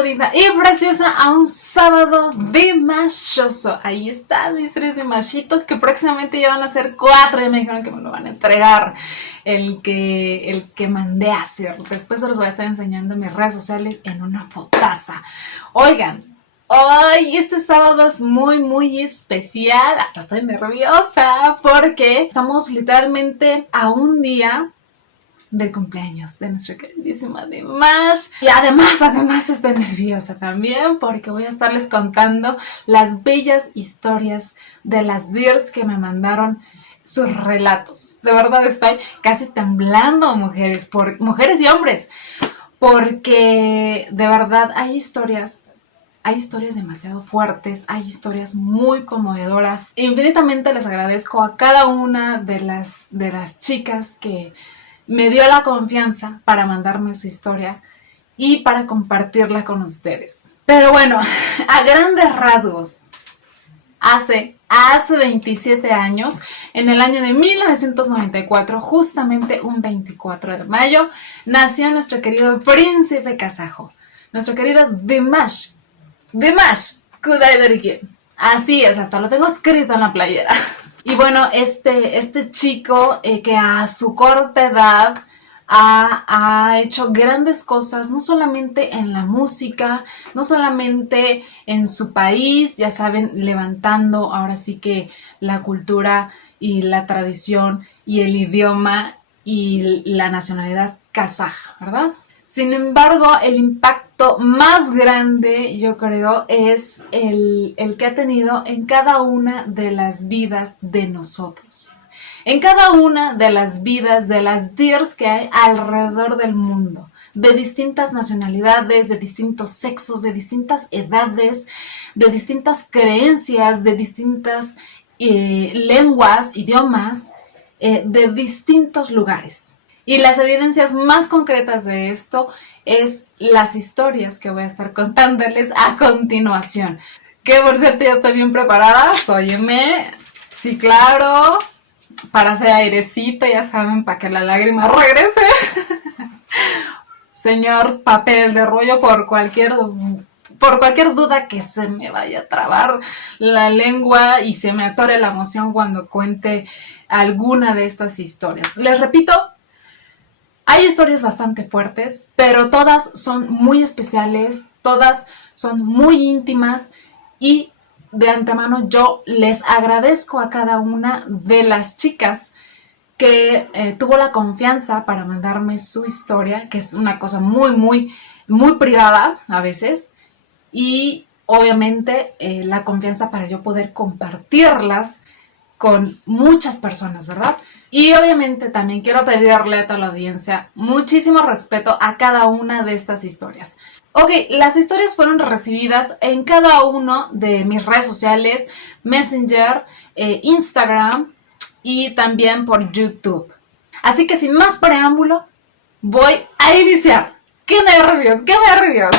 bonita y preciosa a un sábado dimashoso. Ahí están mis 3 dimashitos que próximamente ya van a ser 4. Ya me dijeron que me lo van a entregar el que mandé a hacer. Después se los voy a estar enseñando en mis redes sociales en una fotaza. Oigan, hoy este sábado es muy especial. Hasta estoy nerviosa porque estamos literalmente a un día del cumpleaños de nuestra queridísima Dimash. Y además estoy nerviosa también porque voy a estarles contando las bellas historias de las Dears que me mandaron sus relatos. De verdad estoy casi temblando, mujeres y hombres, porque de verdad hay historias demasiado fuertes, hay historias muy conmovedoras. Infinitamente les agradezco a cada una de las chicas que me dio la confianza para mandarme su historia y para compartirla con ustedes. Pero bueno, a grandes rasgos, hace 27 años, en el año de 1994, justamente un 24 de mayo, nació nuestro querido príncipe kazajo, nuestro querido Dimash Kudaibergen. Así es, hasta lo tengo escrito en la playera. Y bueno, este chico que a su corta edad ha hecho grandes cosas, no solamente en la música, no solamente en su país, ya saben, levantando ahora sí que la cultura y la tradición y el idioma y la nacionalidad kazaja, ¿verdad? Sin embargo, el impacto más grande, yo creo, es el que ha tenido en cada una de las vidas de nosotros. En cada una de las vidas de las Dears que hay alrededor del mundo. De distintas nacionalidades, de distintos sexos, de distintas edades, de distintas creencias, de distintas lenguas, idiomas, de distintos lugares. Y las evidencias más concretas de esto es las historias que voy a estar contándoles a continuación. Que por cierto ya estoy bien preparada, óyeme, sí claro, para hacer airecito, ya saben, para que la lágrima regrese. Señor papel de rollo, por cualquier duda que se me vaya a trabar la lengua y se me atore la emoción cuando cuente alguna de estas historias. Les repito, hay historias bastante fuertes, pero todas son muy especiales, todas son muy íntimas y de antemano yo les agradezco a cada una de las chicas que tuvo la confianza para mandarme su historia, que es una cosa muy privada a veces, y obviamente la confianza para yo poder compartirlas con muchas personas, ¿verdad? Y obviamente también quiero pedirle a toda la audiencia muchísimo respeto a cada una de estas historias. Ok, las historias fueron recibidas en cada uno de mis redes sociales, Messenger, Instagram y también por YouTube. Así que sin más preámbulo, voy a iniciar. ¡Qué nervios! ¡Qué nervios!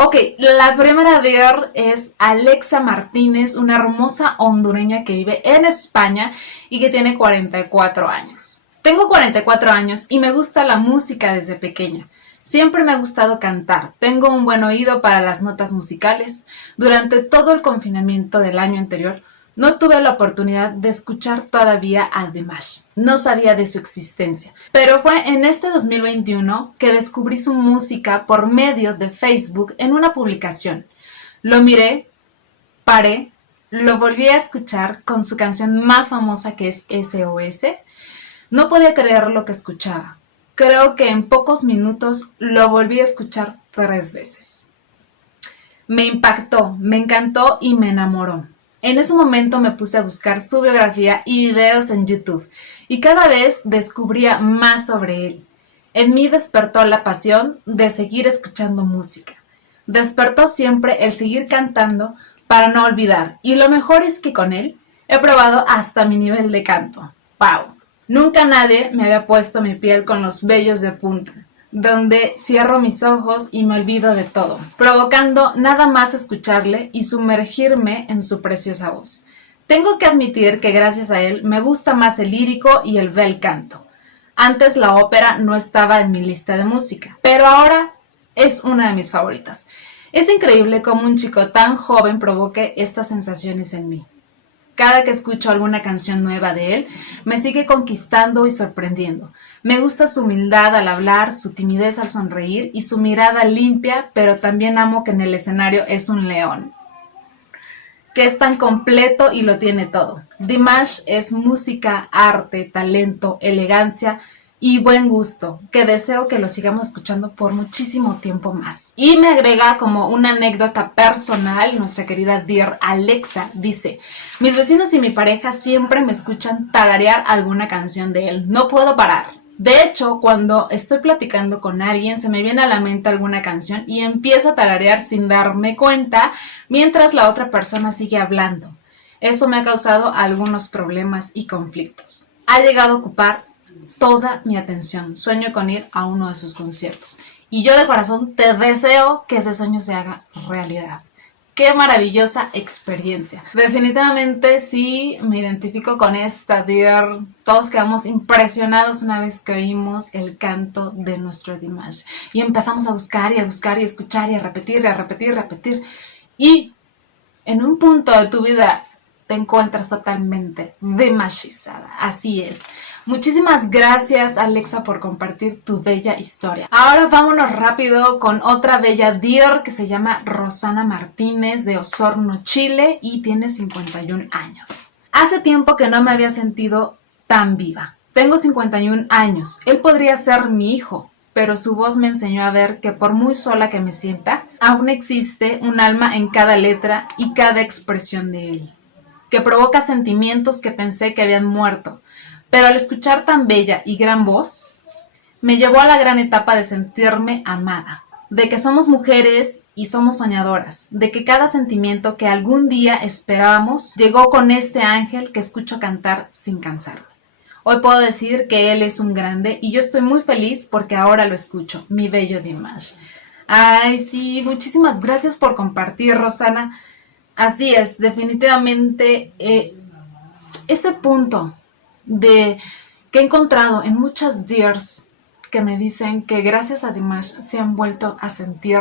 Ok, la primera Dear es Alexa Martínez, una hermosa hondureña que vive en España y que tiene 44 años. Tengo 44 años y me gusta la música desde pequeña. Siempre me ha gustado cantar, tengo un buen oído para las notas musicales. Durante todo el confinamiento del año anterior, no tuve la oportunidad de escuchar todavía a Dimash. No sabía de su existencia. Pero fue en este 2021 que descubrí su música por medio de Facebook en una publicación. Lo miré, paré, lo volví a escuchar con su canción más famosa que es SOS. No podía creer lo que escuchaba. Creo que en pocos minutos lo volví a escuchar 3 veces. Me impactó, me encantó y me enamoró. En ese momento me puse a buscar su biografía y videos en YouTube y cada vez descubría más sobre él. En mí despertó la pasión de seguir escuchando música. Despertó siempre el seguir cantando para no olvidar. Y lo mejor es que con él he probado hasta mi nivel de canto. ¡Pau! Nunca nadie me había puesto mi piel con los vellos de punta, donde cierro mis ojos y me olvido de todo, provocando nada más escucharle y sumergirme en su preciosa voz. Tengo que admitir que gracias a él me gusta más el lírico y el bel canto. Antes la ópera no estaba en mi lista de música, pero ahora es una de mis favoritas. Es increíble cómo un chico tan joven provoque estas sensaciones en mí. Cada que escucho alguna canción nueva de él, me sigue conquistando y sorprendiendo. Me gusta su humildad al hablar, su timidez al sonreír y su mirada limpia, pero también amo que en el escenario es un león, que es tan completo y lo tiene todo. Dimash es música, arte, talento, elegancia y buen gusto, que deseo que lo sigamos escuchando por muchísimo tiempo más. Y me agrega como una anécdota personal, nuestra querida Dear Alexa dice: mis vecinos y mi pareja siempre me escuchan tararear alguna canción de él, no puedo parar. De hecho, cuando estoy platicando con alguien, se me viene a la mente alguna canción y empiezo a tararear sin darme cuenta, mientras la otra persona sigue hablando. Eso me ha causado algunos problemas y conflictos. Ha llegado a ocupar toda mi atención. Sueño con ir a uno de sus conciertos. Y yo de corazón te deseo que ese sueño se haga realidad. ¡Qué maravillosa experiencia! Definitivamente sí me identifico con esta, Dear. Todos quedamos impresionados una vez que oímos el canto de nuestro Dimash. Y empezamos a buscar y a buscar y a escuchar y a repetir y a repetir y a repetir. Y en un punto de tu vida te encuentras totalmente dimashizada. Así es. Muchísimas gracias, Alexa, por compartir tu bella historia. Ahora vámonos rápido con otra bella Dear que se llama Rosana Martínez de Osorno, Chile, y tiene 51 años. Hace tiempo que no me había sentido tan viva. Tengo 51 años. Él podría ser mi hijo, pero su voz me enseñó a ver que por muy sola que me sienta, aún existe un alma en cada letra y cada expresión de él, que provoca sentimientos que pensé que habían muerto. Pero al escuchar tan bella y gran voz, me llevó a la gran etapa de sentirme amada, de que somos mujeres y somos soñadoras, de que cada sentimiento que algún día esperábamos llegó con este ángel que escucho cantar sin cansarme. Hoy puedo decir que él es un grande y yo estoy muy feliz porque ahora lo escucho, mi bello Dimash. Ay, sí, muchísimas gracias por compartir, Rosana. Así es, definitivamente ese punto de que he encontrado en muchas Dears que me dicen que gracias a Dimash se han vuelto a sentir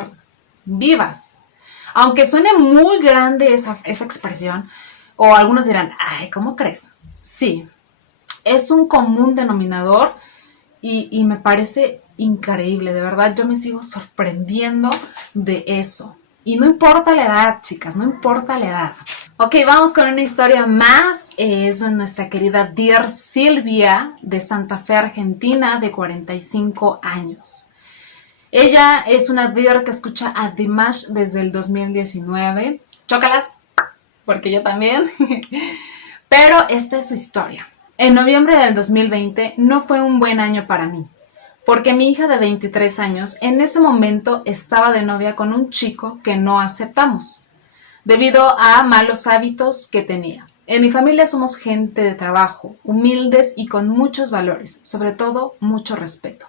vivas. Aunque suene muy grande esa expresión, o algunos dirán, ay, ¿cómo crees? Sí, es un común denominador y me parece increíble, de verdad, yo me sigo sorprendiendo de eso. Y no importa la edad, chicas, no importa la edad. Ok, vamos con una historia más. Es nuestra querida Dear Silvia de Santa Fe, Argentina, de 45 años. Ella es una Dear que escucha a Dimash desde el 2019. Chócalas, porque yo también. Pero esta es su historia. En noviembre del 2020 no fue un buen año para mí, porque mi hija de 23 años en ese momento estaba de novia con un chico que no aceptamos, debido a malos hábitos que tenía. En mi familia somos gente de trabajo, humildes y con muchos valores, sobre todo mucho respeto.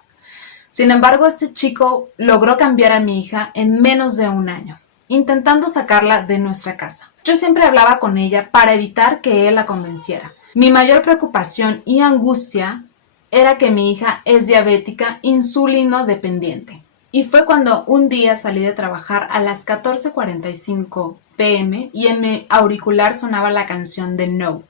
Sin embargo, este chico logró cambiar a mi hija en menos de un año, intentando sacarla de nuestra casa. Yo siempre hablaba con ella para evitar que él la convenciera. Mi mayor preocupación y angustia era que mi hija es diabética insulino dependiente. Y fue cuando un día salí de trabajar a las 14:45 p.m. y en mi auricular sonaba la canción de No,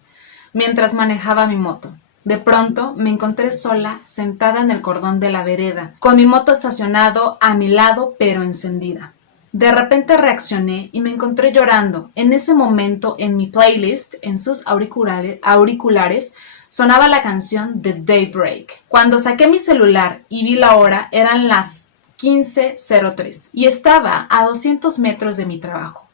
mientras manejaba mi moto. De pronto me encontré sola, sentada en el cordón de la vereda, con mi moto estacionado a mi lado pero encendida. De repente reaccioné y me encontré llorando. En ese momento, en mi playlist, en sus auriculares, sonaba la canción de Daybreak. Cuando saqué mi celular y vi la hora, eran las 15:03 y estaba a 200 metros de mi trabajo.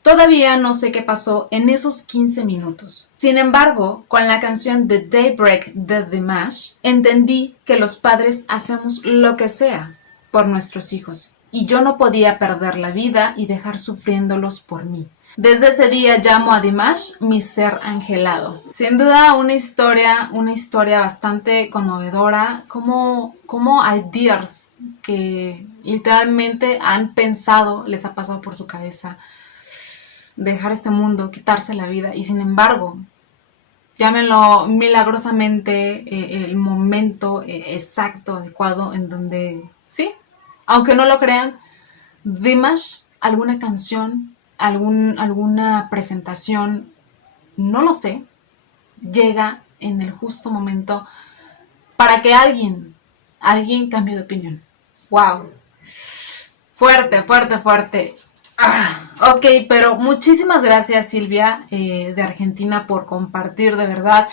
Todavía no sé qué pasó en esos 15 minutos. Sin embargo, con la canción de Daybreak de Dimash, entendí que los padres hacemos lo que sea por nuestros hijos y yo no podía perder la vida y dejar sufriéndolos por mí. Desde ese día llamo a Dimash mi ser angelado. Sin duda una historia bastante conmovedora, como hay Dears que literalmente han pensado, les ha pasado por su cabeza dejar este mundo, quitarse la vida, y sin embargo, llámenlo milagrosamente el momento exacto, adecuado, en donde, sí, aunque no lo crean, Dimash alguna canción, alguna presentación, no lo sé, llega en el justo momento para que alguien cambie de opinión. ¡Wow! Fuerte, fuerte, fuerte. Ok, pero muchísimas gracias, Silvia, de Argentina, por compartir, de verdad.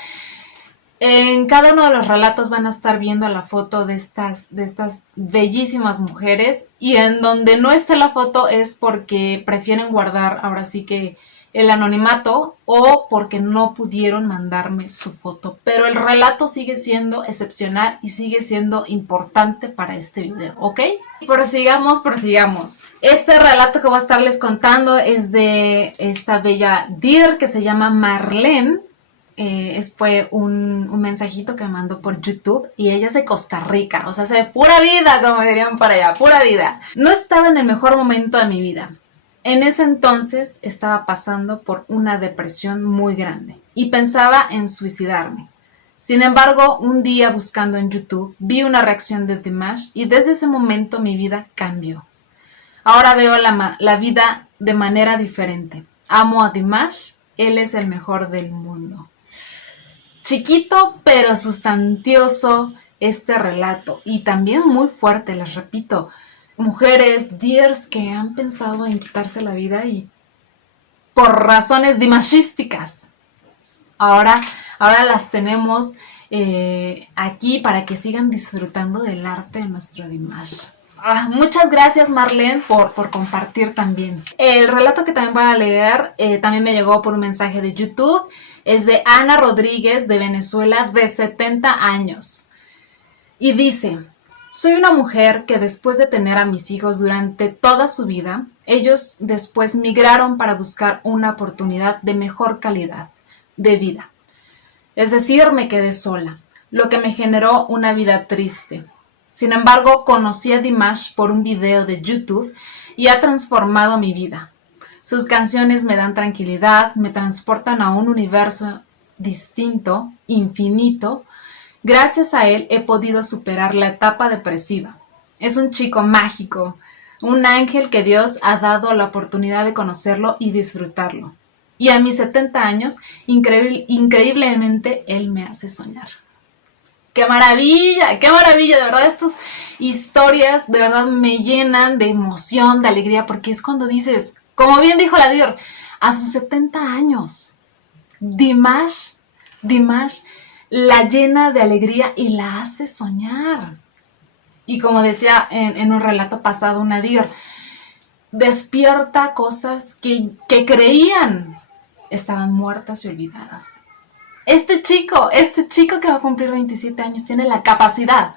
En cada uno de los relatos van a estar viendo la foto de estas bellísimas mujeres, y en donde no esté la foto es porque prefieren guardar ahora sí que el anonimato o porque no pudieron mandarme su foto. Pero el relato sigue siendo excepcional y sigue siendo importante para este video, ¿ok? Prosigamos. Este relato que voy a estarles contando es de esta bella deer que se llama Marlene. Fue un mensajito que me mandó por YouTube, y ella es de Costa Rica, o sea, se ve pura vida, como dirían para allá, pura vida. No estaba en el mejor momento de mi vida. En ese entonces estaba pasando por una depresión muy grande y pensaba en suicidarme. Sin embargo, un día buscando en YouTube vi una reacción de Dimash y desde ese momento mi vida cambió. Ahora veo la vida de manera diferente. Amo a Dimash, él es el mejor del mundo. Chiquito pero sustancioso este relato, y también muy fuerte, les repito. Mujeres, deers que han pensado en quitarse la vida y por razones dimashísticas. Ahora las tenemos aquí para que sigan disfrutando del arte de nuestro Dimash. Muchas gracias, Marlene, por compartir también. El relato que también voy a leer también me llegó por un mensaje de YouTube. Es de Ana Rodríguez, de Venezuela, de 70 años. Y dice: soy una mujer que después de tener a mis hijos durante toda su vida, ellos después migraron para buscar una oportunidad de mejor calidad de vida. Es decir, me quedé sola, lo que me generó una vida triste. Sin embargo, conocí a Dimash por un video de YouTube y ha transformado mi vida. Sus canciones me dan tranquilidad, me transportan a un universo distinto, infinito. Gracias a él he podido superar la etapa depresiva. Es un chico mágico, un ángel que Dios ha dado la oportunidad de conocerlo y disfrutarlo. Y a mis 70 años, increíblemente, él me hace soñar. ¡Qué maravilla! De verdad, estas historias de verdad me llenan de emoción, de alegría, porque es cuando dices, como bien dijo la deer, a sus 70 años, Dimash la llena de alegría y la hace soñar. Y como decía en un relato pasado una deer, despierta cosas que creían estaban muertas y olvidadas. Este chico que va a cumplir 27 años tiene la capacidad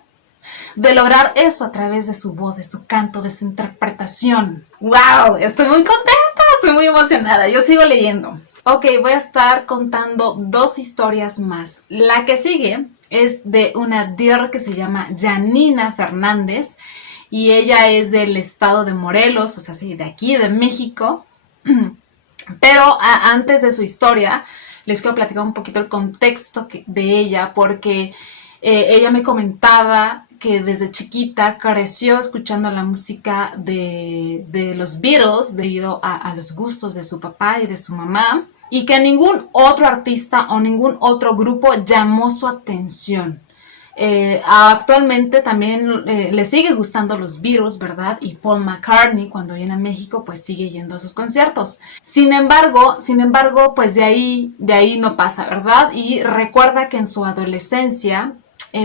de lograr eso a través de su voz, de su canto, de su interpretación. ¡Wow! Estoy muy contenta, estoy muy emocionada. Yo sigo leyendo. Ok, voy a estar contando 2 historias más. La que sigue es de una deer que se llama Janina Fernández, y ella es del estado de Morelos, o sea, sí, de aquí, de México. Pero antes de su historia, les quiero platicar un poquito el contexto de ella, porque ella me comentaba que desde chiquita creció escuchando la música de los Beatles debido a los gustos de su papá y de su mamá, y que ningún otro artista o ningún otro grupo llamó su atención. Actualmente también le sigue gustando los Beatles, ¿verdad? Y Paul McCartney, cuando viene a México, pues sigue yendo a sus conciertos. Sin embargo, pues de ahí no pasa, ¿verdad? Y recuerda que en su adolescencia,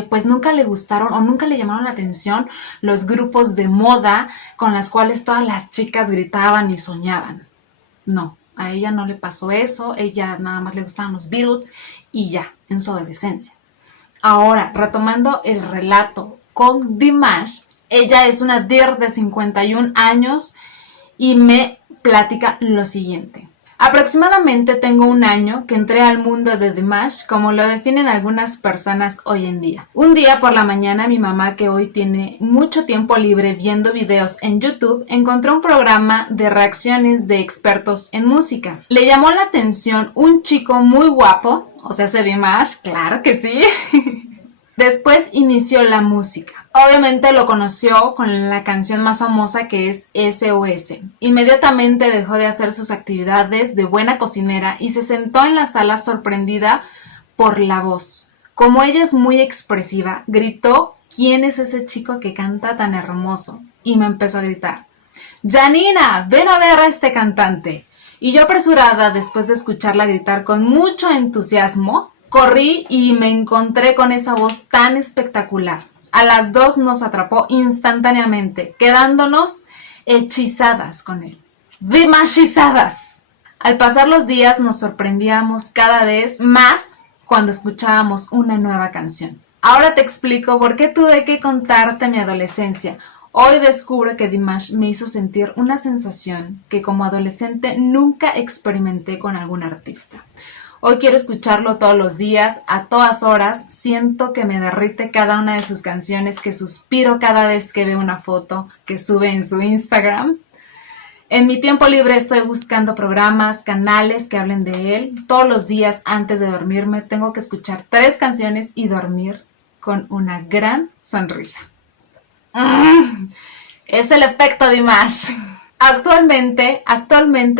pues nunca le gustaron o nunca le llamaron la atención los grupos de moda con las cuales todas las chicas gritaban y soñaban. No, a ella no le pasó eso, ella nada más le gustaban los Beatles y ya, en su adolescencia. Ahora, retomando el relato con Dimash, ella es una deer de 51 años y me platica lo siguiente. Aproximadamente tengo 1 año que entré al mundo de Dimash, como lo definen algunas personas hoy en día. Un día por la mañana, mi mamá, que hoy tiene mucho tiempo libre viendo videos en YouTube, encontró un programa de reacciones de expertos en música. Le llamó la atención un chico muy guapo, o sea, ese Dimash, claro que sí, Después inició la música. Obviamente lo conoció con la canción más famosa, que es SOS. Inmediatamente dejó de hacer sus actividades de buena cocinera y se sentó en la sala sorprendida por la voz. Como ella es muy expresiva, gritó: ¿quién es ese chico que canta tan hermoso? Y me empezó a gritar: Janina, ven a ver a este cantante. Y yo, apresurada, después de escucharla gritar con mucho entusiasmo, corrí y me encontré con esa voz tan espectacular. A las dos nos atrapó instantáneamente, quedándonos hechizadas con él. ¡Dimashizadas! Al pasar los días nos sorprendíamos cada vez más cuando escuchábamos una nueva canción. Ahora te explico por qué tuve que contarte mi adolescencia. Hoy descubro que Dimash me hizo sentir una sensación que como adolescente nunca experimenté con algún artista. Hoy quiero escucharlo todos los días, a todas horas. Siento que me derrite cada una de sus canciones, que suspiro cada vez que veo una foto que sube en su Instagram. En mi tiempo libre estoy buscando programas, canales que hablen de él. Todos los días antes de dormirme tengo que escuchar 3 canciones y dormir con una gran sonrisa. Es el efecto Dimash. Actualmente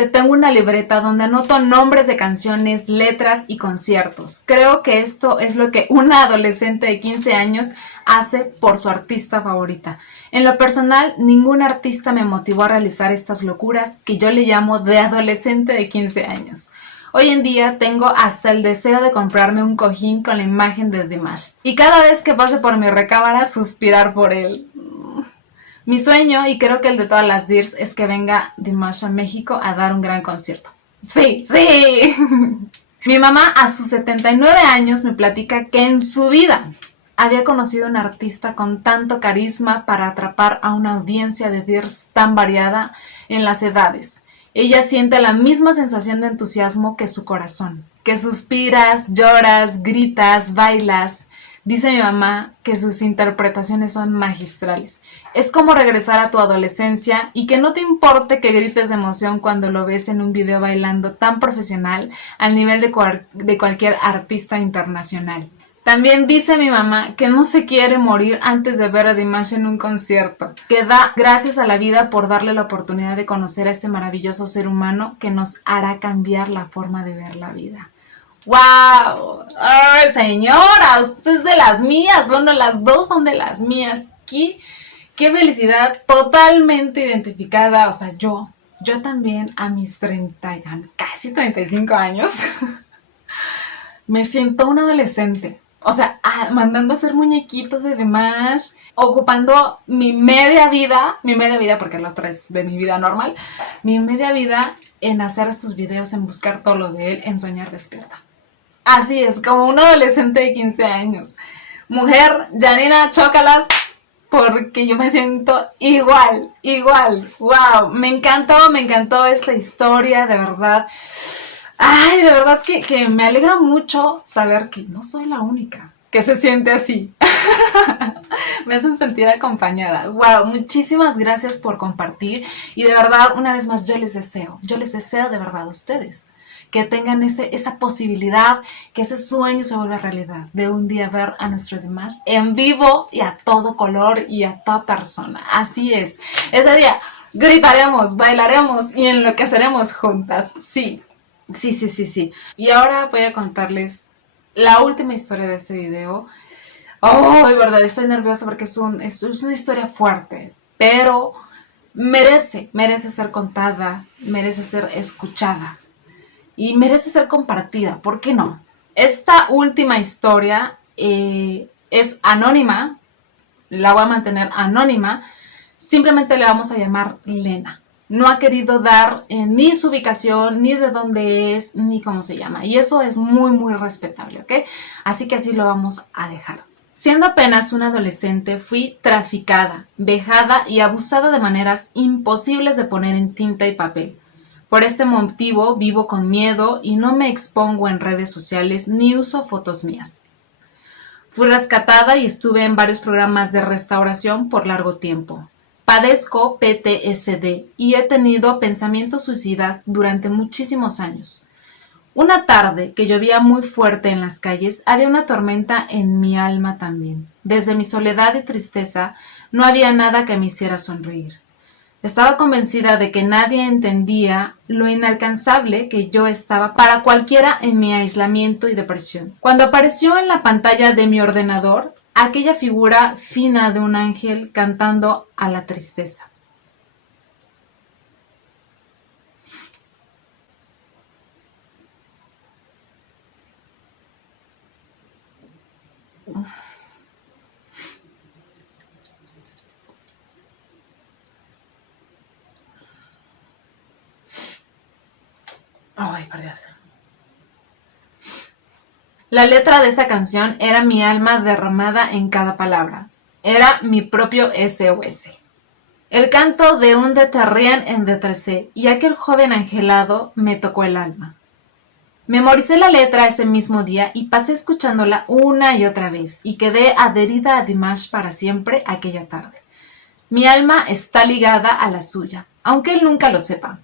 tengo una libreta donde anoto nombres de canciones, letras y conciertos. Creo que esto es lo que una adolescente de 15 años hace por su artista favorita. En lo personal, ningún artista me motivó a realizar estas locuras que yo le llamo de adolescente de 15 años. Hoy en día tengo hasta el deseo de comprarme un cojín con la imagen de Dimash y cada vez que pase por mi recámara suspirar por él. Mi sueño, y creo que el de todas las Dirs, es que venga Dimash a México a dar un gran concierto. ¡Sí, sí! Mi mamá a sus 79 años me platica que en su vida había conocido a un artista con tanto carisma para atrapar a una audiencia de Dirs tan variada en las edades. Ella siente la misma sensación de entusiasmo que su corazón, que suspiras, lloras, gritas, bailas. Dice mi mamá que sus interpretaciones son magistrales. Es como regresar a tu adolescencia y que no te importe que grites de emoción cuando lo ves en un video bailando tan profesional al nivel de cualquier artista internacional. También dice mi mamá que no se quiere morir antes de ver a Dimash en un concierto, que da gracias a la vida por darle la oportunidad de conocer a este maravilloso ser humano que nos hará cambiar la forma de ver la vida. ¡Wow! ¡Ay, señora! Usted es de las mías. Bueno, las dos son de las mías. ¡Qué felicidad! Totalmente identificada. O sea, yo también a mis casi 35 años me siento una adolescente. O sea, mandando a hacer muñequitos y demás, ocupando mi media vida, porque la otra es de mi vida normal, mi media vida en hacer estos videos, en buscar todo lo de él, en soñar despierta. Así es, como una adolescente de 15 años. Mujer, Janina, chócalas, porque yo me siento igual. Wow, me encantó esta historia, de verdad. Ay, de verdad que me alegra mucho saber que no soy la única que se siente así. Me hacen sentir acompañada. Wow, muchísimas gracias por compartir. Y de verdad, una vez más, yo les deseo de verdad a ustedes que tengan esa posibilidad, que ese sueño se vuelva realidad, de un día ver a nuestro Dimash en vivo y a todo color y a toda persona. Así es. Ese día gritaremos, bailaremos y enloqueceremos juntas. Sí. Y ahora voy a contarles la última historia de este video. De verdad, estoy nerviosa porque es una historia fuerte, pero merece ser contada, merece ser escuchada y merece ser compartida. ¿Por qué no? Esta última historia es anónima, la voy a mantener anónima, simplemente le vamos a llamar Lena. No ha querido dar ni su ubicación, ni de dónde es, ni cómo se llama. Y eso es muy respetable, ¿ok? Así que así lo vamos a dejar. Siendo apenas una adolescente, fui traficada, vejada y abusada de maneras imposibles de poner en tinta y papel. Por este motivo vivo con miedo y no me expongo en redes sociales ni uso fotos mías. Fui rescatada y estuve en varios programas de restauración por largo tiempo. Padezco PTSD y he tenido pensamientos suicidas durante muchísimos años. Una tarde que llovía muy fuerte en las calles, había una tormenta en mi alma también. Desde mi soledad y tristeza no había nada que me hiciera sonreír. Estaba convencida de que nadie entendía lo inalcanzable que yo estaba para cualquiera en mi aislamiento y depresión. Cuando apareció en la pantalla de mi ordenador aquella figura fina de un ángel cantando a la tristeza. Ay, por Dios. La letra de esa canción era mi alma derramada en cada palabra. Era mi propio SOS. El canto de un de Terrien en Detrece y aquel joven angelado me tocó el alma. Memoricé la letra ese mismo día y pasé escuchándola una y otra vez y quedé adherida a Dimash para siempre aquella tarde. Mi alma está ligada a la suya, aunque él nunca lo sepa.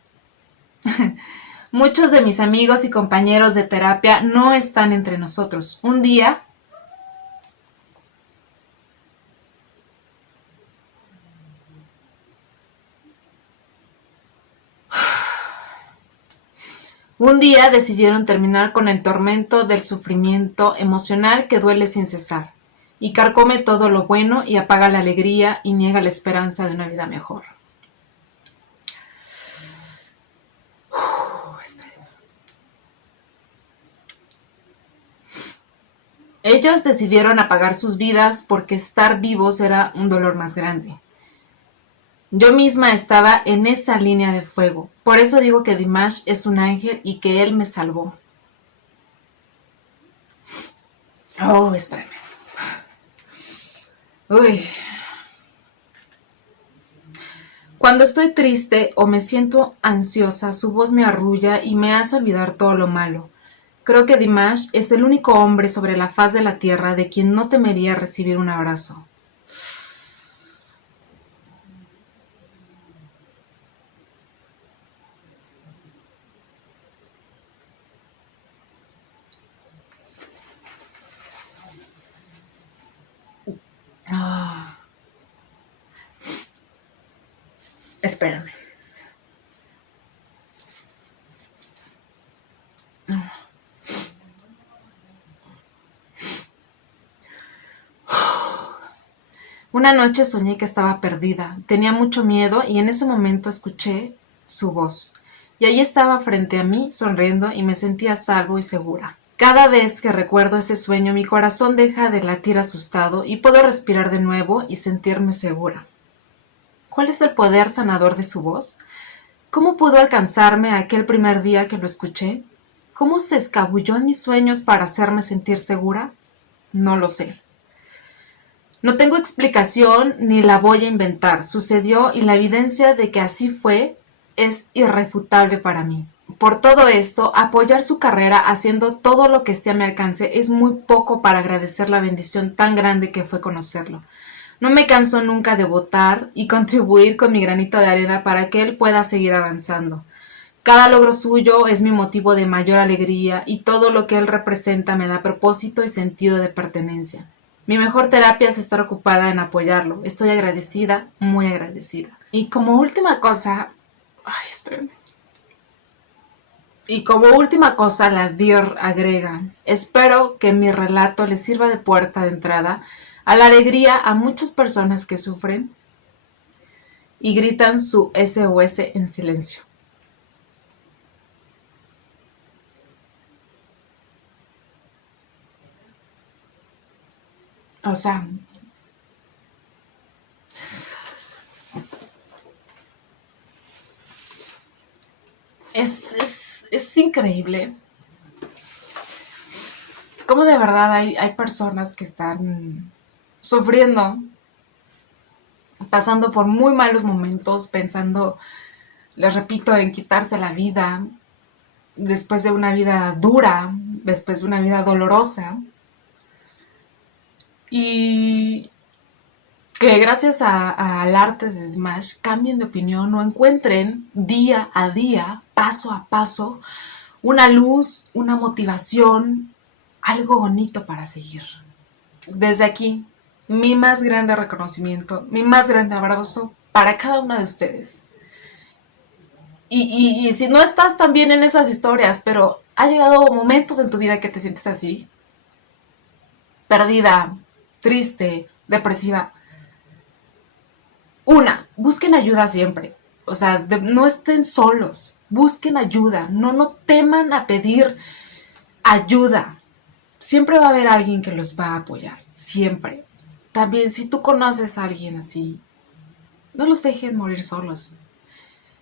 Muchos de mis amigos y compañeros de terapia no están entre nosotros. Un día decidieron terminar con el tormento del sufrimiento emocional que duele sin cesar, y carcome todo lo bueno y apaga la alegría y niega la esperanza de una vida mejor. Ellos decidieron apagar sus vidas porque estar vivos era un dolor más grande. Yo misma estaba en esa línea de fuego. Por eso digo que Dimash es un ángel y que él me salvó. Oh, espérame. Uy. Cuando estoy triste o me siento ansiosa, su voz me arrulla y me hace olvidar todo lo malo. Creo que Dimash es el único hombre sobre la faz de la tierra de quien no temería recibir un abrazo. Ah, espérame. Una noche soñé que estaba perdida, tenía mucho miedo y en ese momento escuché su voz. Y allí estaba frente a mí, sonriendo y me sentía a salvo y segura. Cada vez que recuerdo ese sueño, mi corazón deja de latir asustado y puedo respirar de nuevo y sentirme segura. ¿Cuál es el poder sanador de su voz? ¿Cómo pudo alcanzarme aquel primer día que lo escuché? ¿Cómo se escabulló en mis sueños para hacerme sentir segura? No lo sé. No tengo explicación ni la voy a inventar. Sucedió y la evidencia de que así fue es irrefutable para mí. Por todo esto, apoyar su carrera haciendo todo lo que esté a mi alcance es muy poco para agradecer la bendición tan grande que fue conocerlo. No me canso nunca de votar y contribuir con mi granito de arena para que él pueda seguir avanzando. Cada logro suyo es mi motivo de mayor alegría y todo lo que él representa me da propósito y sentido de pertenencia. Mi mejor terapia es estar ocupada en apoyarlo. Estoy agradecida, muy agradecida. Y como última cosa... Ay, espérenme. Y como última cosa, la Dir agrega, espero que mi relato les sirva de puerta de entrada a la alegría a muchas personas que sufren y gritan su SOS en silencio. O sea, es increíble cómo de verdad hay personas que están sufriendo, pasando por muy malos momentos, pensando, les repito, en quitarse la vida, después de una vida dura, después de una vida dolorosa, y que gracias al arte de Dimash cambien de opinión o encuentren día a día, paso a paso, una luz, una motivación, algo bonito para seguir. Desde aquí, mi más grande reconocimiento, mi más grande abrazo para cada una de ustedes. Y si no estás también en esas historias, pero ha llegado momentos en tu vida que te sientes así, perdida, triste, depresiva, busquen ayuda siempre. O sea, no estén solos, busquen ayuda, no teman a pedir ayuda. Siempre va a haber alguien que los va a apoyar, siempre. También si tú conoces a alguien así, no los dejes morir solos.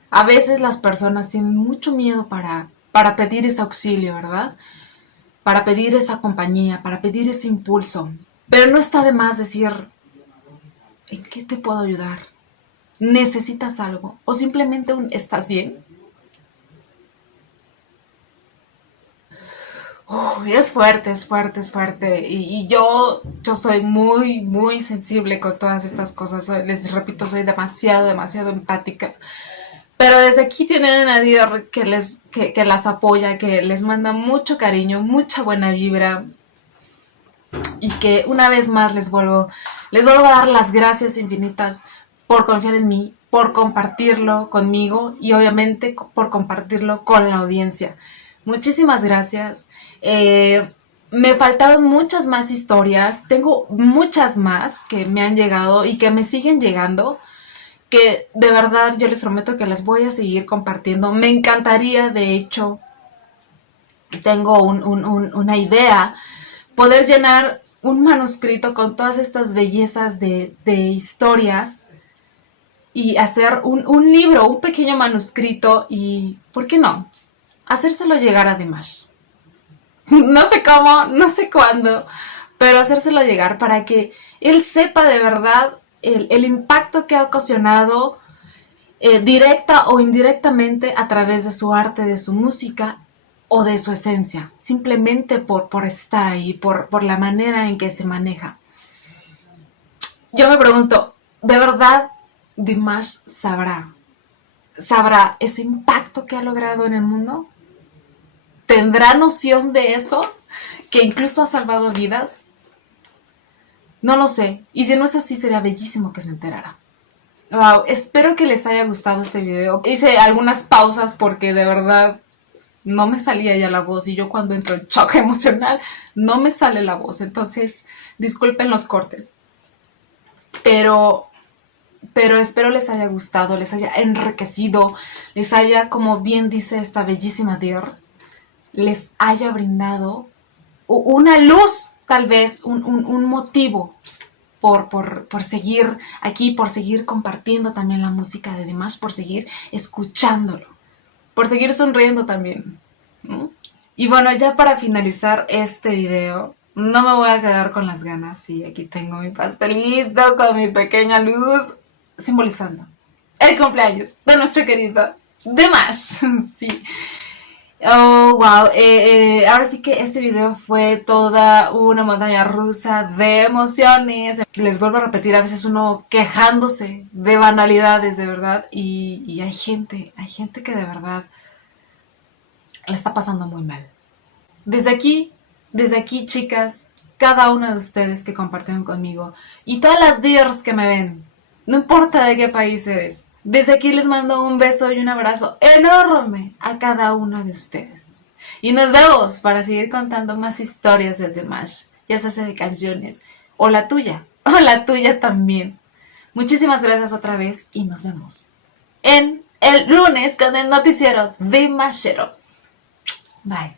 A veces las personas tienen mucho miedo para pedir ese auxilio, ¿verdad? Para pedir esa compañía, para pedir ese impulso. Pero no está de más decir, ¿en qué te puedo ayudar? ¿Necesitas algo? ¿O simplemente estás bien? Es fuerte, es fuerte, es fuerte. Y yo soy muy, muy sensible con todas estas cosas. Les repito, soy demasiado, demasiado empática. Pero desde aquí tienen a Nadir que las apoya, que les manda mucho cariño, mucha buena vibra. Y que una vez más les vuelvo a dar las gracias infinitas por confiar en mí, por compartirlo conmigo y obviamente por compartirlo con la audiencia. Muchísimas gracias. Me faltaron muchas más historias. Tengo muchas más que me han llegado y que me siguen llegando, que de verdad yo les prometo que las voy a seguir compartiendo. Me encantaría, de hecho, tengo una idea, poder llenar un manuscrito con todas estas bellezas de historias y hacer un libro, un pequeño manuscrito y, ¿por qué no?, hacérselo llegar a Dimash. No sé cómo, no sé cuándo, pero hacérselo llegar para que él sepa de verdad el impacto que ha ocasionado directa o indirectamente a través de su arte, de su música o de su esencia, simplemente por estar ahí, por la manera en que se maneja. Yo me pregunto, ¿de verdad Dimash sabrá ese impacto que ha logrado en el mundo? ¿Tendrá noción de eso? ¿Que incluso ha salvado vidas? No lo sé. Y si no es así, sería bellísimo que se enterara. Wow, espero que les haya gustado este video. Hice algunas pausas porque de verdad no me salía ya la voz. Y yo cuando entro en choque emocional, no me sale la voz. Entonces, disculpen los cortes. Pero espero les haya gustado, les haya enriquecido, les haya, como bien dice esta bellísima Dir, les haya brindado una luz, tal vez, un motivo por seguir aquí, por seguir compartiendo también la música de Dimash, por seguir escuchándolo, por seguir sonriendo también, ¿no? Y bueno, ya para finalizar este video, no me voy a quedar con las ganas. Sí, aquí tengo mi pastelito con mi pequeña luz, simbolizando el cumpleaños de nuestro querido Dimash. Sí. Oh, wow. Ahora sí que este video fue toda una montaña rusa de emociones. Les vuelvo a repetir, a veces uno quejándose de banalidades, de verdad. Y hay gente que de verdad le está pasando muy mal. Desde aquí, chicas, cada una de ustedes que compartieron conmigo y todas las Dirs que me ven, no importa de qué país eres, desde aquí les mando un beso y un abrazo enorme a cada una de ustedes. Y nos vemos para seguir contando más historias de Dimash, ya sea de canciones, o la tuya también. Muchísimas gracias otra vez y nos vemos en el lunes con el noticiero Dimashero. Bye.